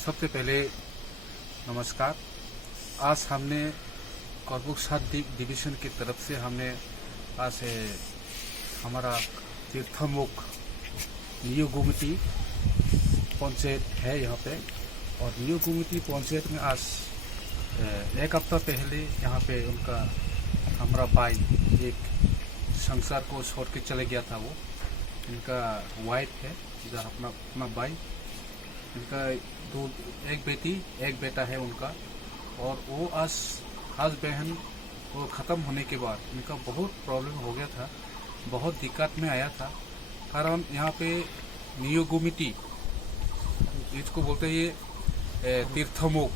सबसे पहले नमस्कार। आज हमने करबुक 7 डिवीजन की तरफ से हमने आज हमारा तीर्थमुख न्यू गुमटी पंचायत है यहाँ पे, और न्यू गुमटी पंचायत में आज एक हफ्ता पहले यहाँ पे उनका हमारा भाई एक संसार को छोड़ के चले गया था। वो इनका वाइफ है, इधर अपना भाई, इनका एक बेटी एक बेटा है उनका। और वो आज बहन वो ख़त्म होने के बाद इनका बहुत प्रॉब्लम हो गया था, बहुत दिक्कत में आया था। कारण यहाँ पे न्यू गुमटी इसको बोलते हैं ये तीर्थमुख,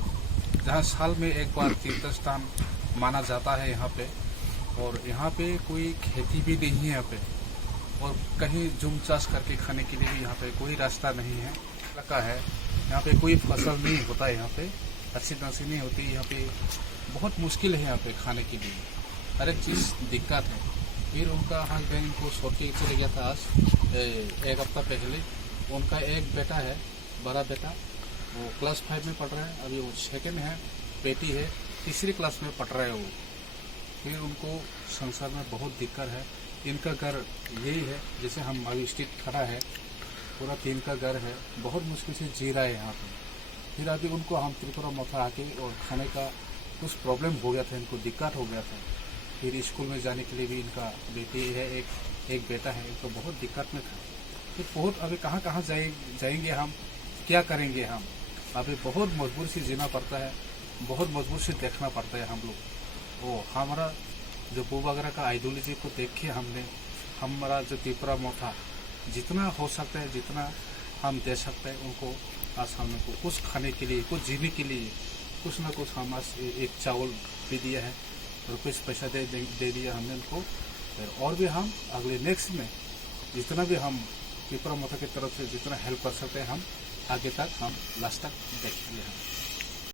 जहाँ साल में एक बार तीर्थ स्थान माना जाता है यहाँ पे। और यहाँ पे कोई खेती भी नहीं है यहाँ पे, और कहीं जुम चाष करके खाने के लिए भी यहाँ पे कोई रास्ता नहीं है। लगा है यहाँ पे कोई फसल नहीं होता है, यहाँ पे अच्छी तरह से नहीं होती। यहाँ पे बहुत मुश्किल है यहाँ पे खाने के लिए, हर एक चीज़ दिक्कत है। फिर उनका हस्बैंड को छोड़ के चले गया था आज एक हफ्ता पहले। उनका एक बेटा है, बड़ा बेटा, वो क्लास 5 में पढ़ रहा है, अभी वो सेकंड है। बेटी है, तीसरी क्लास में पढ़ रहा है वो। फिर उनको संसार में बहुत दिक्कत है। इनका घर यही है, जैसे हम अभी स्ट्रीट खड़ा है, पूरा टीन का घर है, बहुत मुश्किल से जी रहा है यहाँ पे। फिर अभी उनको हम त्रिपुरा मथा आके और खाने का कुछ प्रॉब्लम हो गया था, इनको दिक्कत हो गया था। फिर स्कूल में जाने के लिए भी इनका बेटी है, एक बेटा है, इनको बहुत दिक्कत में था। फिर बहुत अभी कहाँ जाएंगे हम, क्या करेंगे हम, अभी बहुत मजबूर से जीना पड़ता है, बहुत मजबूर से देखना पड़ता है हम लोग। वो हमारा जो वगैरह का आइडियोलॉजी को देख के हमने हमारा जो त्रिपुरा मथा जितना हो सकता है, जितना हम दे सकते हैं उनको, आज हमने को कुछ खाने के लिए, कुछ जीने के लिए कुछ ना कुछ हम आज एक चावल भी दिया है और कुछ पैसा दे दिया हमने उनको। और भी हम अगले नेक्स्ट में जितना भी हम त्रिपुरा मथा की तरफ से जितना हेल्प कर सकते हैं, हम आगे तक हम लास्ट तक देखेंगे।